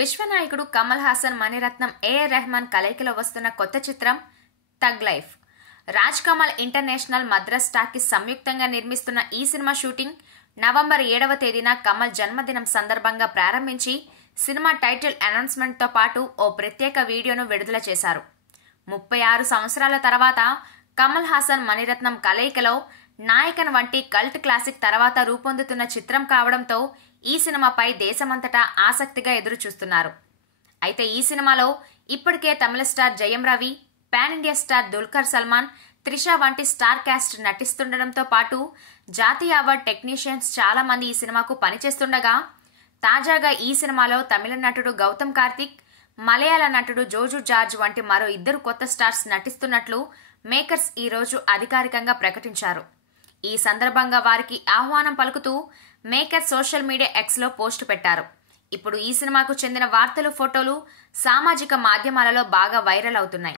విశ్వనాయకుడు Kamal Haasan, Mani Ratnam, AR Rahman కలయికలో వస్తున్న కొత్త చిత్రం tug life. Raj Kamal international, Madras talkies సంయుక్తంగా నిర్మిస్తున్న ఈ సినిమా షూటింగ్ నవంబర్ 7వ తేదీన కమల్ జన్మదినం సందర్భంగా ప్రారంభించి సినిమా టైటిల్ అనౌన్స్మెంట్ తో పాటు ఓ ప్రత్యేక వీడియోను విడుదల చేశారు. 36 సంవత్సరాల తర్వాత కమల్ హాసన్, మణిరత్నం కలయికలో నాయకన్ వంటి కల్ట్ క్లాసిక్ తర్వాత రూపొందుతున్న చిత్రం కావడంతో ఈ సినిమాపై దేశమంతటా ఆసక్తిగా ఎదురు చూస్తున్నారు. అయితే ఈ సినిమాలో ఇప్పటికే తమిళ star Jayam Ravi, pan India star Dulquer Salman, Trisha వంటి స్టార్ కాస్ట్ నటిస్తుండటంతో పాటు జాతీయ అవార్డ్ టెక్నీషియన్స్ చాలా మంది ఈ సినిమాకు పనిచేస్తుండగా, తాజాగా ఈ సినిమాలో తమిళ నటుడు గౌతమ్ కార్తిక్, మలయాళ నటుడు జోజు జార్జ్ వంటి మరో 2 కొత్త స్టార్స్ నటిస్తున్నట్లు మేకర్స్ ఈ రోజు అధికారికంగా ప్రకటించారు. ఈ సందర్భంగా వారికి ఆహ్వానం పలుకుతూ మేకర్ సోషల్ మీడియా ఎక్స్లో పోస్టు పెట్టారు. ఇప్పుడు ఈ సినిమాకు చెందిన వార్తలు, ఫోటోలు సామాజిక మాధ్యమాలలో బాగా వైరల్ అవుతున్నాయి.